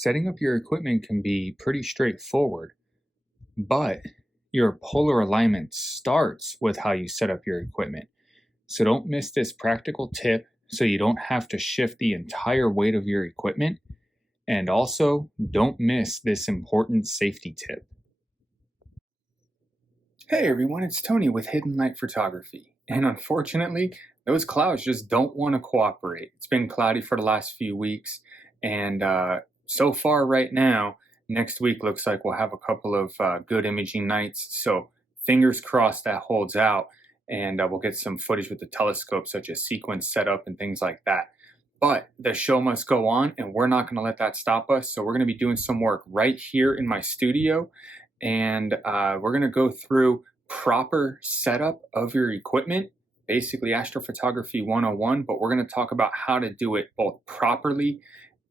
Setting up your equipment can be pretty straightforward, but your polar alignment starts with how you set up your equipment. So don't miss this practical tip so you don't have to shift the entire weight of your equipment. And also, don't miss this important safety tip. Hey everyone, it's Tony with Hidden Light Photography. And unfortunately, those clouds just don't want to cooperate. It's been cloudy for the last few weeks, and so far right now, next week looks like we'll have a couple of good imaging nights. So fingers crossed that holds out, and we'll get some footage with the telescope, such as sequence setup and things like that. But the show must go on, and we're not going to let that stop us. So we're going to be doing some work right here in my studio, and we're going to go through proper setup of your equipment, basically Astrophotography 101, but we're going to talk about how to do it both properly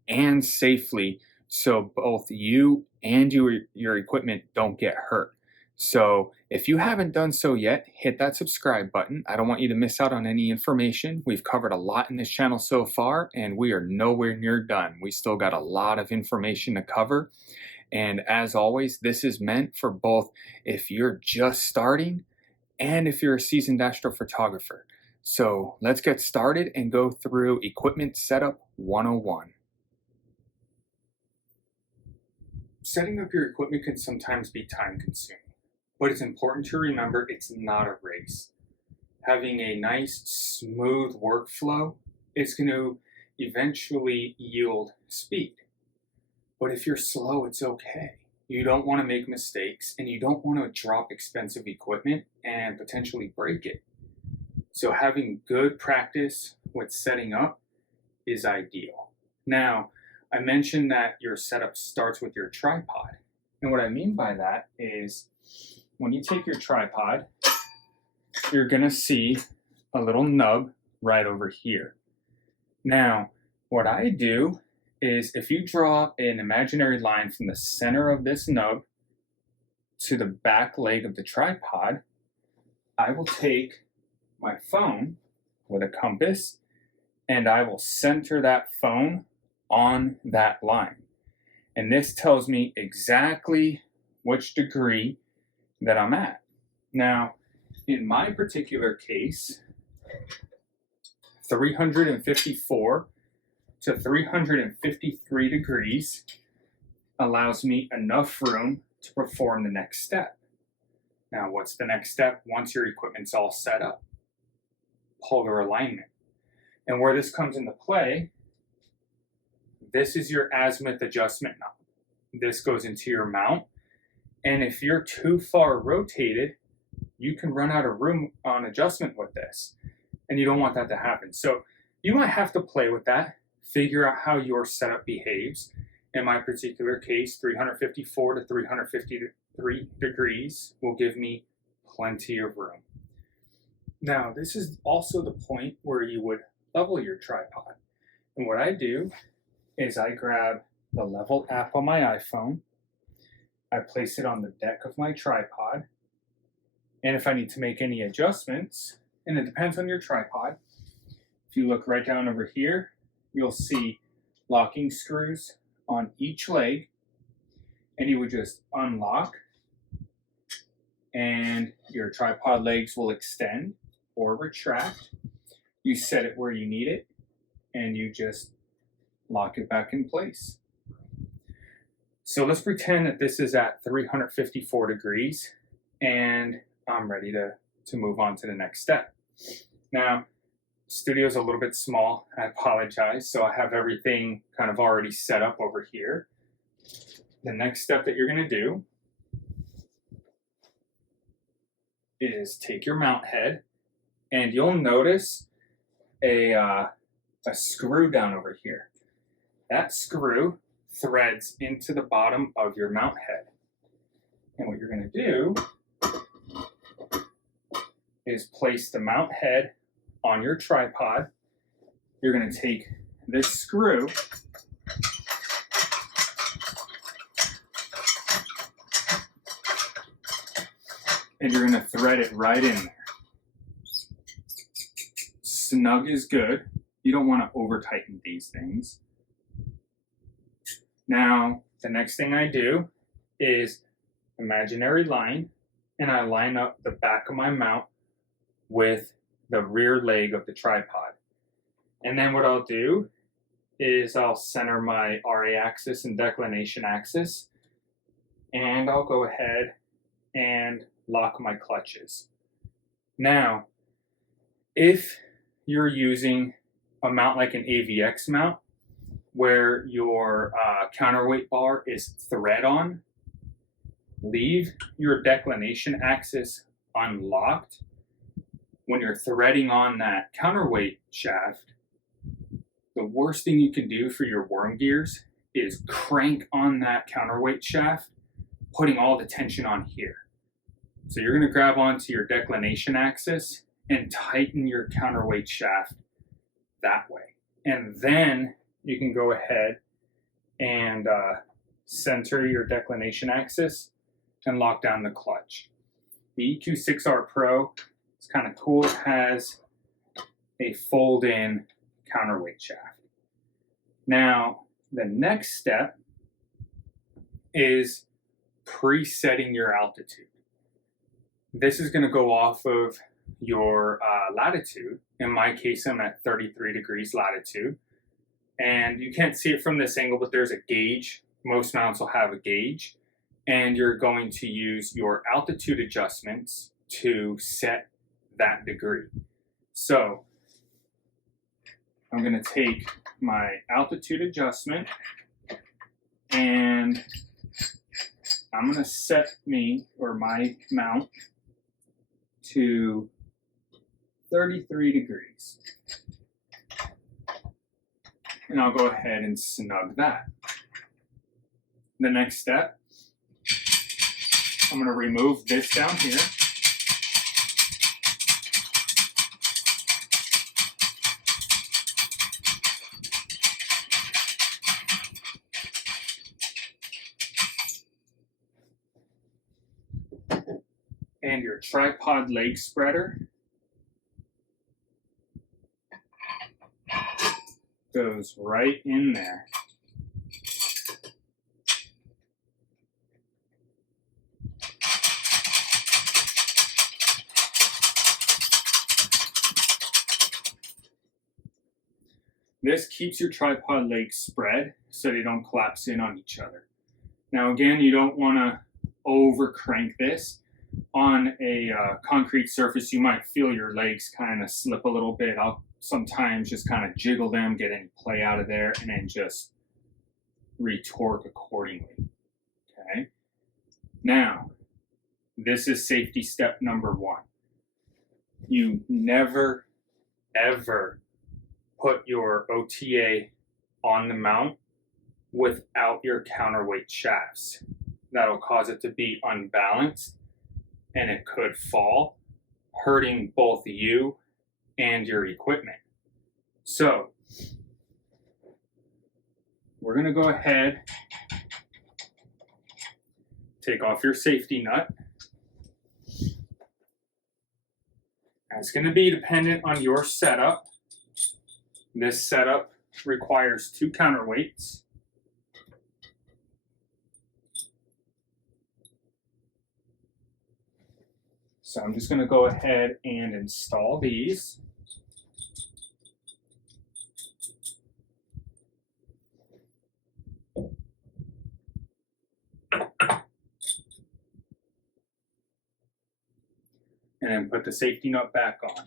and safely so both you and your equipment don't get hurt. So if you haven't done so yet, hit that subscribe button. I don't want you to miss out on any information. We've covered a lot in this channel so far, and we are nowhere near done. We still got a lot of information to cover. And as always, this is meant for both if you're just starting and if you're a seasoned astrophotographer. So let's get started and go through Equipment Setup 101. Setting up your equipment can sometimes be time consuming, but it's important to remember it's not a race. Having a nice, smooth workflow is going to eventually yield speed. But if you're slow, it's okay. You don't want to make mistakes, and you don't want to drop expensive equipment and potentially break it. So having good practice with setting up is ideal. Now, I mentioned that your setup starts with your tripod. And what I mean by that is when you take your tripod, you're going to see a little nub right over here. Now, what I do is if you draw an imaginary line from the center of this nub to the back leg of the tripod, I will take my phone with a compass and I will center that phone on that line. And this tells me exactly which degree that I'm at. Now, in my particular case, 354 to 353 degrees allows me enough room to perform the next step. Now, what's the next step once your equipment's all set up? Polar alignment. And where this comes into play, this is your azimuth adjustment knob. This goes into your mount. And if you're too far rotated, you can run out of room on adjustment with this. And you don't want that to happen. So you might have to play with that, figure out how your setup behaves. In my particular case, 354 to 353 degrees will give me plenty of room. Now, this is also the point where you would level your tripod. And what I do is I grab the level app on my iPhone, I place it on the deck of my tripod, and if I need to make any adjustments, and it depends on your tripod, if you look right down over here, you'll see locking screws on each leg, and you would just unlock, and your tripod legs will extend or retract. You set it where you need it, and you just lock it back in place. So let's pretend that this is at 354 degrees, and I'm ready to move on to the next step. Now, studio's a little bit small, I apologize, so I have everything kind of already set up over here. The next step that you're going to do is take your mount head, and you'll notice a screw down over here. That screw threads into the bottom of your mount head. And what you're going to do is place the mount head on your tripod. You're going to take this screw and you're going to thread it right in there. Snug is good. You don't want to over tighten these things. Now, the next thing I do is imaginary line, and I line up the back of my mount with the rear leg of the tripod. And then what I'll do is I'll center my RA axis and declination axis, and I'll go ahead and lock my clutches. Now, if you're using a mount like an AVX mount, where your counterweight bar is thread on, leave your declination axis unlocked. When you're threading on that counterweight shaft, the worst thing you can do for your worm gears is crank on that counterweight shaft, putting all the tension on here. So you're going to grab onto your declination axis and tighten your counterweight shaft that way. And then you can go ahead and center your declination axis and lock down the clutch. The EQ6-R Pro is kind of cool. It has a fold-in counterweight shaft. Now, the next step is presetting your altitude. This is going to go off of your latitude. In my case, I'm at 33 degrees latitude. And you can't see it from this angle, but there's a gauge. Most mounts will have a gauge. And you're going to use your altitude adjustments to set that degree. So I'm going to take my altitude adjustment and I'm going to set my mount to 33 degrees. And I'll go ahead and snug that. The next step, I'm going to remove this down here. And your tripod leg spreader goes right in there. This keeps your tripod legs spread so they don't collapse in on each other. Now again, you don't want to over crank this. On a concrete surface, you might feel your legs kind of slip a little bit. I'll sometimes just kind of jiggle them, get any play out of there, and then just retorque accordingly. Okay. Now, this is safety step number 1. You never, ever put your OTA on the mount without your counterweight shafts. That'll cause it to be unbalanced and it could fall, hurting both you and your equipment. So we're going to go ahead, take off your safety nut. It's going to be dependent on your setup. This setup requires 2 counterweights. So I'm just going to go ahead and install these. And then put the safety nut back on.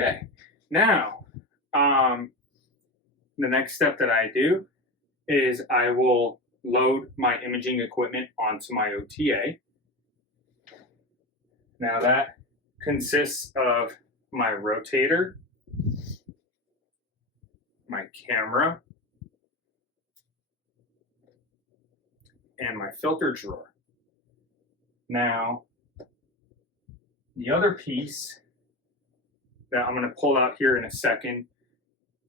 Okay, now the next step that I do is I will load my imaging equipment onto my OTA. Now that consists of my rotator, my camera, and my filter drawer. Now, the other piece that I'm going to pull out here in a second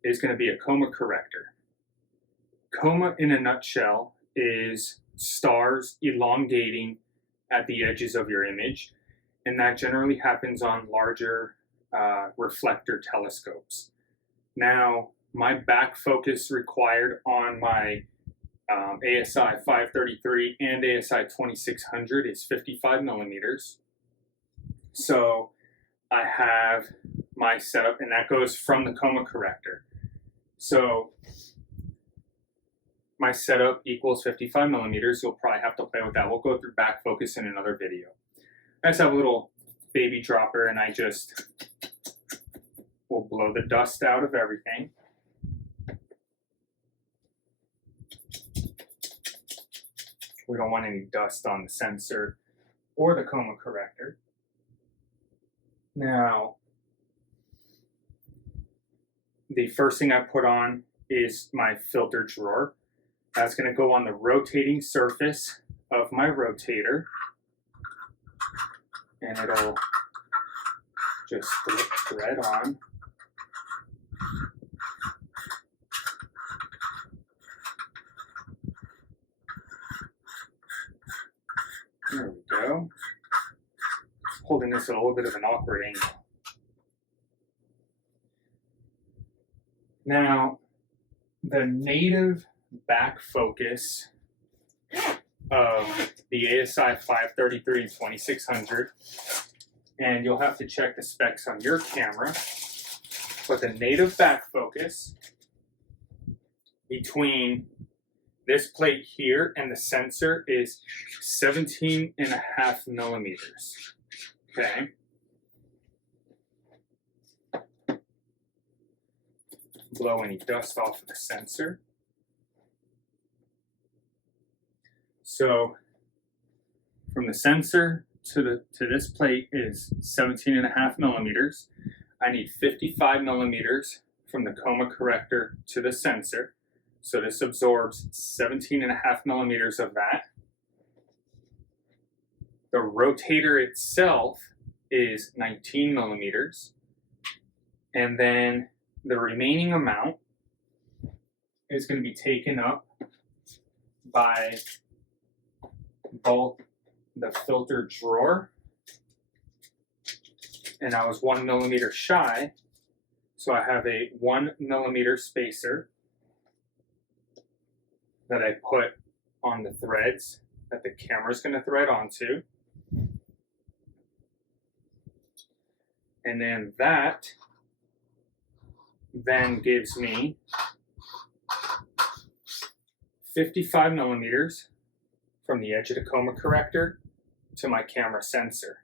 is going to be a coma corrector. Coma, in a nutshell, is stars elongating at the edges of your image, and that generally happens on larger reflector telescopes. Now, my back focus required on my ASI 533 and ASI 2600 is 55 millimeters. So I have my setup, and that goes from the coma corrector. So my setup equals 55 millimeters. You'll probably have to play with that. We'll go through back focus in another video. I just have a little baby dropper, and I just will blow the dust out of everything. We don't want any dust on the sensor or the coma corrector. Now, the first thing I put on is my filter drawer. That's going to go on the rotating surface of my rotator, and it'll just thread on. There we go. Holding this at a little bit of an awkward angle. Now, the native back focus of the ASI 533 and 2600, and you'll have to check the specs on your camera, but the native back focus between this plate here and the sensor is 17.5 millimeters. Okay. Blow any dust off of the sensor. So from the sensor to this plate is 17.5 millimeters. I need 55 millimeters from the coma corrector to the sensor. So this absorbs 17.5 millimeters of that. The rotator itself is 19 millimeters. And then the remaining amount is going to be taken up by both the filter drawer, and I was 1 millimeter shy, so I have a 1 millimeter spacer that I put on the threads that the camera is going to thread onto. And then that then gives me 55 millimeters from the edge of the coma corrector to my camera sensor.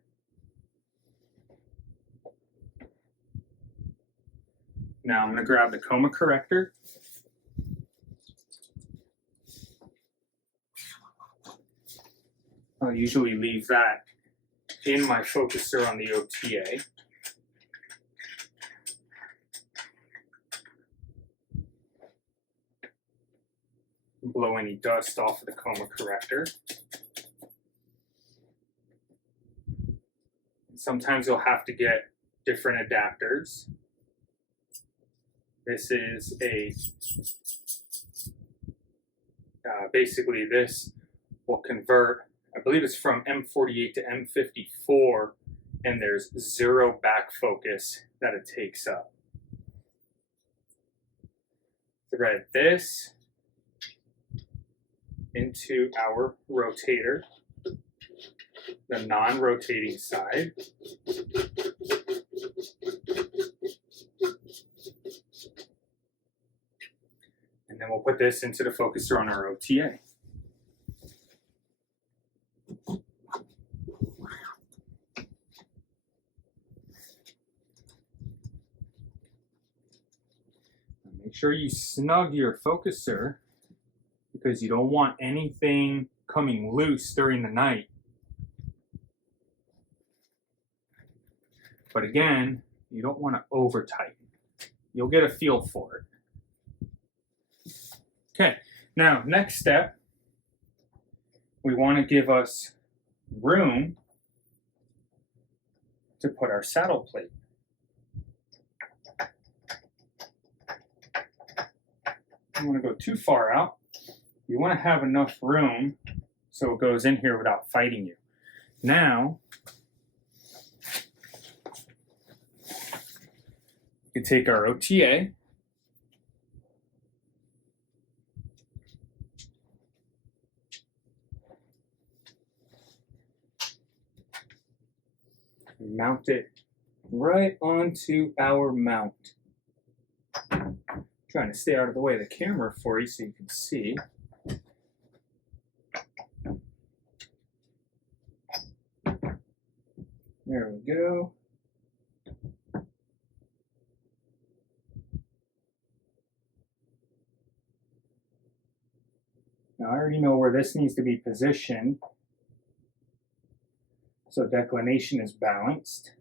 Now I'm going to grab the coma corrector. I'll usually leave that in my focuser on the OTA. Blow any dust off of the coma corrector. Sometimes you'll have to get different adapters. This is a, basically this will convert, I believe it's from M48 to M54, and there's 0 back focus that it takes up. Thread this into our rotator, the non-rotating side. And then we'll put this into the focuser on our OTA. Make sure you snug your focuser, because you don't want anything coming loose during the night. But again, you don't want to over tighten. You'll get a feel for it. Okay, now next step, we want to give us room to put our saddle plate. You don't want to go too far out. You want to have enough room so it goes in here without fighting you. Now, you can take our OTA, and mount it right onto our mount. Trying to stay out of the way of the camera for you so you can see. There we go. Now I already know where this needs to be positioned, so declination is balanced.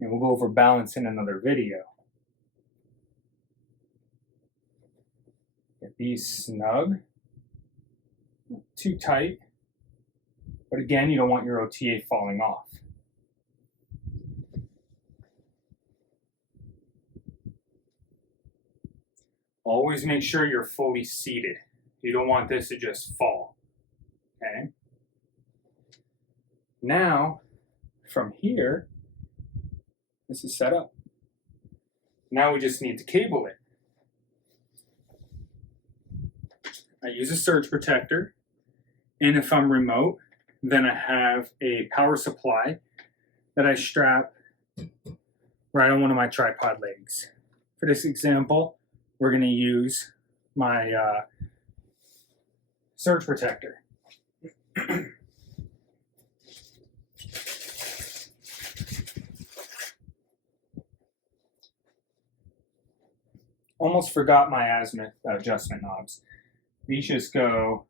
And we'll go over balance in another video. Get these snug, not too tight, but again, you don't want your OTA falling off. Always make sure you're fully seated. You don't want this to just fall, okay? Now, from here, this is set up. Now we just need to cable it. I use a surge protector, and if I'm remote, then I have a power supply that I strap right on one of my tripod legs. For this example, we're going to use my surge protector. Almost forgot my azimuth adjustment knobs. These just go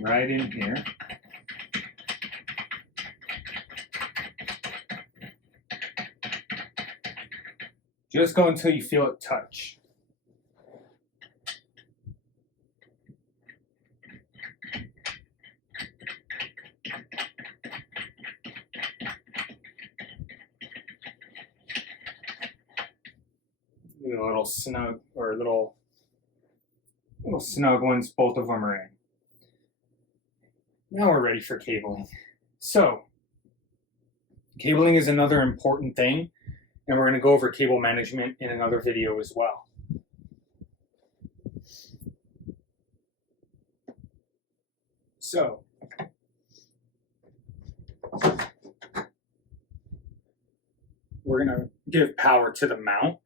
right in here. Just go until you feel it touch. A little snug, or little snug ones, both of them are in. Now we're ready for cabling. So, cabling is another important thing, and we're going to go over cable management in another video as well. So, we're going to give power to the mount.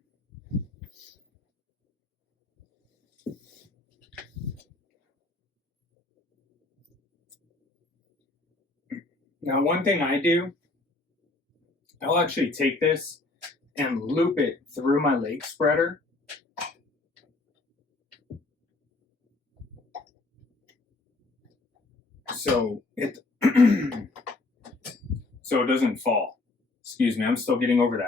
Now, one thing I do, I'll actually take this and loop it through my leg spreader. So it doesn't fall. Excuse me, I'm still getting over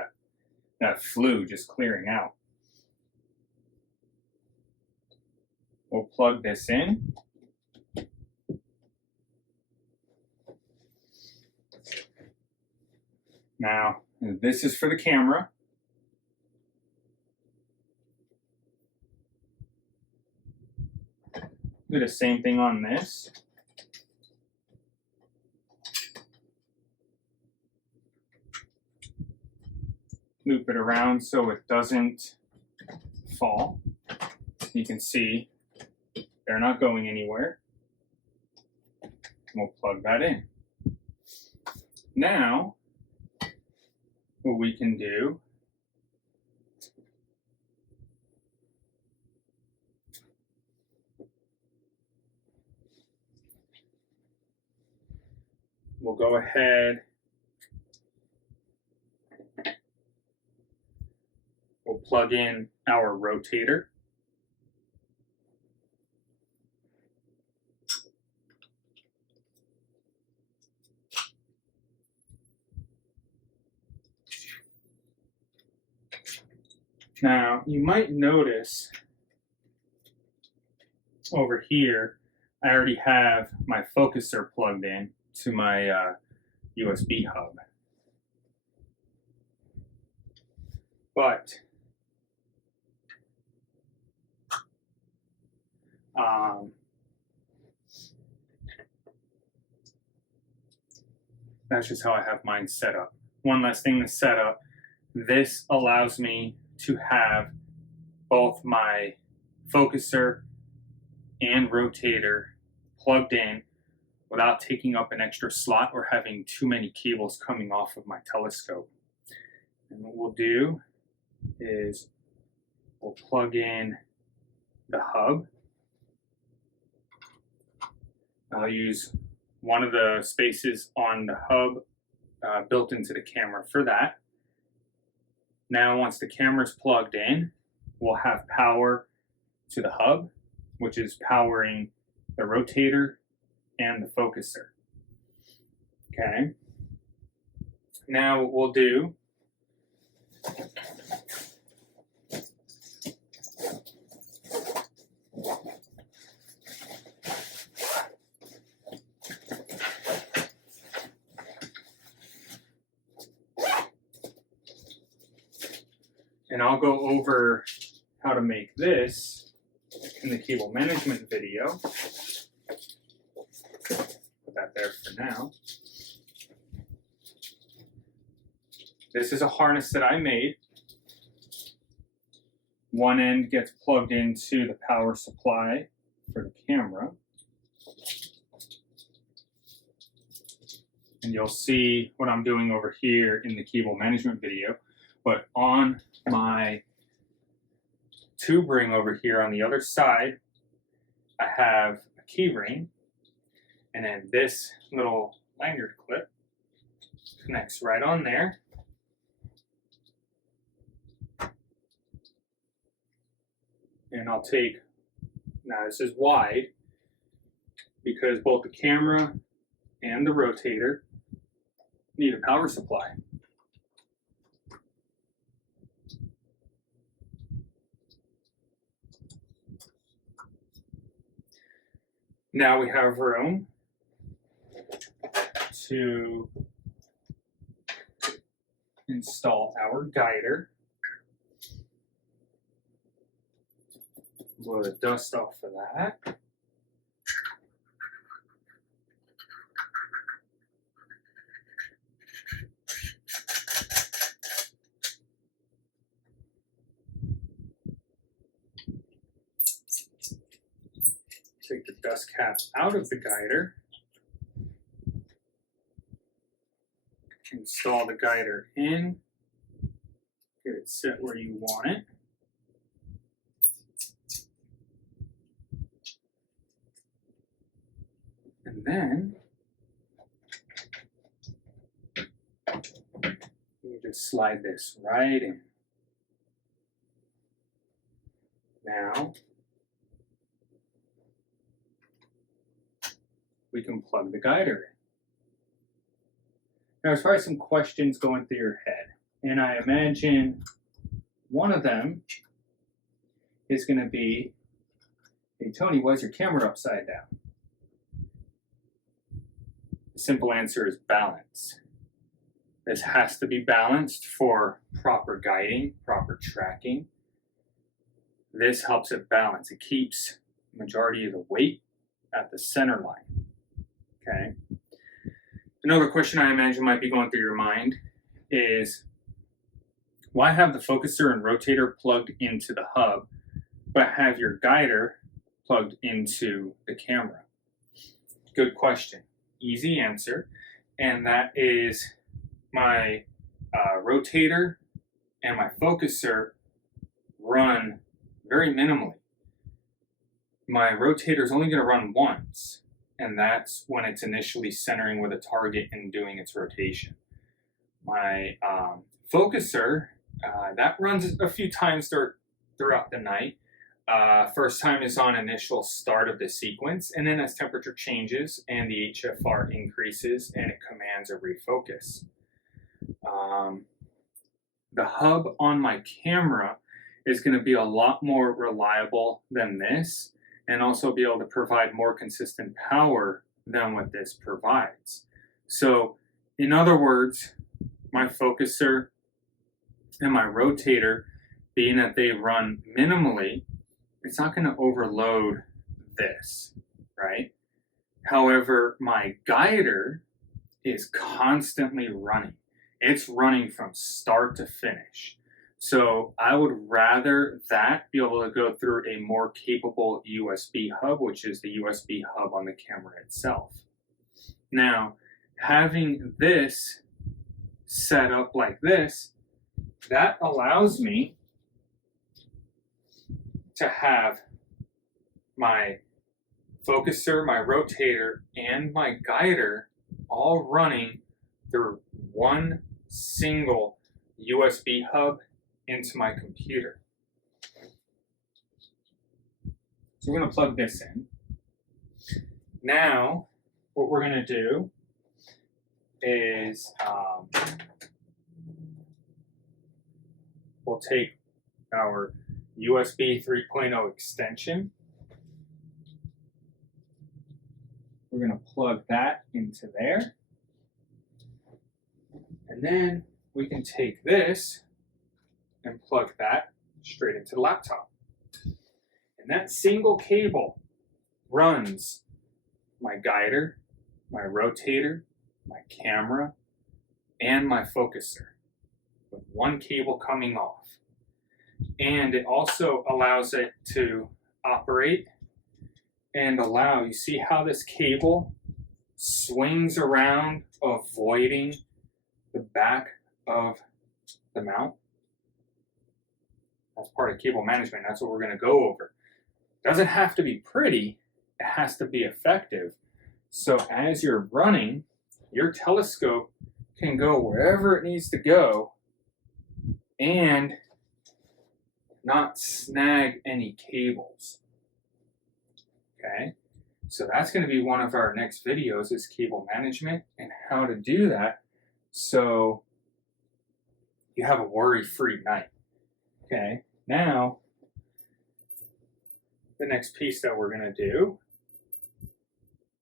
that flu just clearing out. We'll plug this in. Now, this is for the camera. Do the same thing on this. Loop it around so it doesn't fall. You can see they're not going anywhere. We'll plug that in. Now, what we can do we'll go ahead, we'll plug in our rotator. Now, you might notice over here, I already have my focuser plugged in to my USB hub. But that's just how I have mine set up. One last thing to set up, this allows me to have both my focuser and rotator plugged in without taking up an extra slot or having too many cables coming off of my telescope. And what we'll do is we'll plug in the hub. I'll use one of the spaces on the hub built into the camera for that. Now once the camera's plugged in, we'll have power to the hub, which is powering the rotator and the focuser. Okay. Now what we'll do and I'll go over how to make this in the cable management video. Put that there for now. This is a harness that I made. One end gets plugged into the power supply for the camera. And you'll see what I'm doing over here in the cable management video. But on my tube ring over here on the other side, I have a key ring, and then this little lanyard clip connects right on there. And I'll take, now this is wide because both the camera and the rotator need a power supply. Now we have room to install our guider. Blow the dust off of that. Take the dust cap out of the guider. Install the guider in. Get it set where you want it. And then you just slide this right in. Now we can plug the guider in. Now there's probably some questions going through your head, and I imagine one of them is going to be, hey Tony, why is your camera upside down? The simple answer is balance. This has to be balanced for proper guiding, proper tracking. This helps it balance. It keeps the majority of the weight at the center line. Okay. Another question I imagine might be going through your mind is, why have the focuser and rotator plugged into the hub, but have your guider plugged into the camera? Good question. Easy answer. And that is my rotator and my focuser run very minimally. My rotator is only going to run once, and that's when it's initially centering with a target and doing its rotation. My focuser, that runs a few times throughout the night. First time is on initial start of the sequence, and then as temperature changes and the HFR increases and it commands a refocus. The hub on my camera is going to be a lot more reliable than this, and also be able to provide more consistent power than what this provides. So in other words, my focuser and my rotator, being that they run minimally, it's not going to overload this, right? However, my guider is constantly running. It's running from start to finish. So I would rather that be able to go through a more capable USB hub, which is the USB hub on the camera itself. Now, having this set up like this, that allows me to have my focuser, my rotator, and my guider all running through one single USB hub into my computer. So we're going to plug this in. Now, what we're going to do is we'll take our USB 3.0 extension. We're going to plug that into there. And then we can take this and plug that straight into the laptop. And that single cable runs my guider, my rotator, my camera, and my focuser with one cable coming off. And it also allows it to operate and allow, you see how this cable swings around, avoiding the back of the mount? That's part of cable management. That's what we're going to go over. It doesn't have to be pretty, it has to be effective. So as you're running, your telescope can go wherever it needs to go and not snag any cables. Okay, so that's going to be one of our next videos, is cable management and how to do that so you have a worry-free night. Okay, now the next piece that we're going to do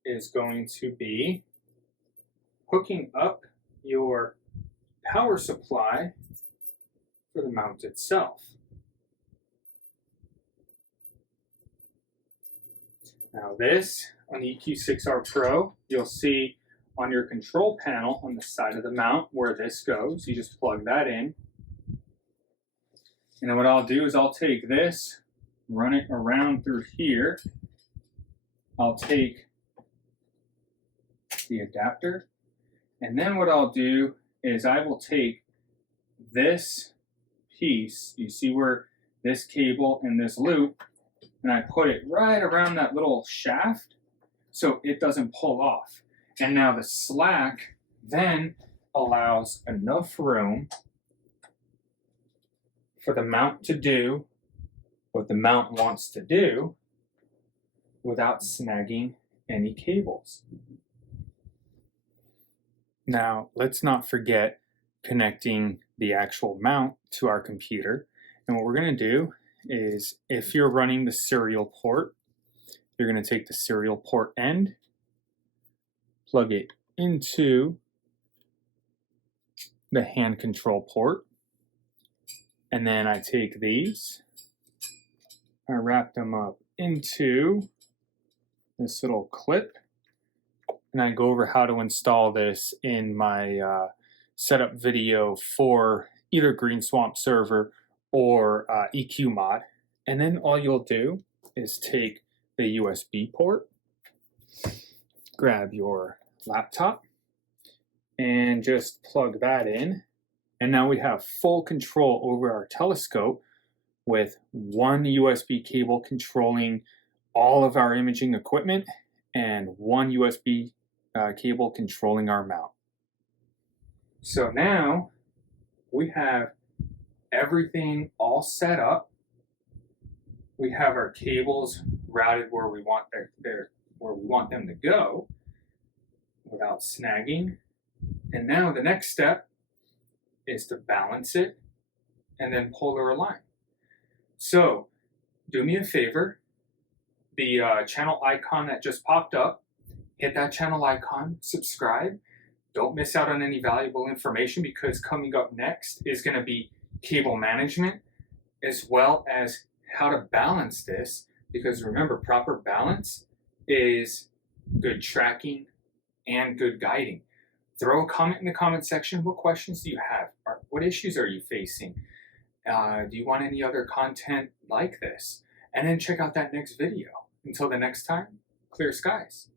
is going to be hooking up your power supply for the mount itself. Now this, on the EQ6-R Pro, you'll see on your control panel on the side of the mount where this goes. You just plug that in. And then what I'll do is I'll take this, run it around through here. I'll take the adapter. And then what I'll do is I will take this piece, you see where this cable and this loop, and I put it right around that little shaft so it doesn't pull off. And now the slack then allows enough room for the mount to do what the mount wants to do without snagging any cables. Now, let's not forget connecting the actual mount to our computer. And what we're going to do is, if you're running the serial port, you're going to take the serial port end, plug it into the hand control port, and then I take these, I wrap them up into this little clip, and I go over how to install this in my setup video for either Green Swamp Server or EQMOD. And then all you'll do is take the USB port, grab your laptop, and just plug that in. And now we have full control over our telescope with one USB cable controlling all of our imaging equipment and one USB cable controlling our mount. So now we have everything all set up. We have our cables routed where we want them to go without snagging. And now the next step is to balance it and then polar align. So do me a favor, the channel icon that just popped up, hit that channel icon, subscribe. Don't miss out on any valuable information, because coming up next is going to be cable management as well as how to balance this, because remember, proper balance is good tracking and good guiding. Throw a comment in the comment section. What questions do you have? What issues are you facing? Do you want any other content like this? And then check out that next video. Until the next time, clear skies.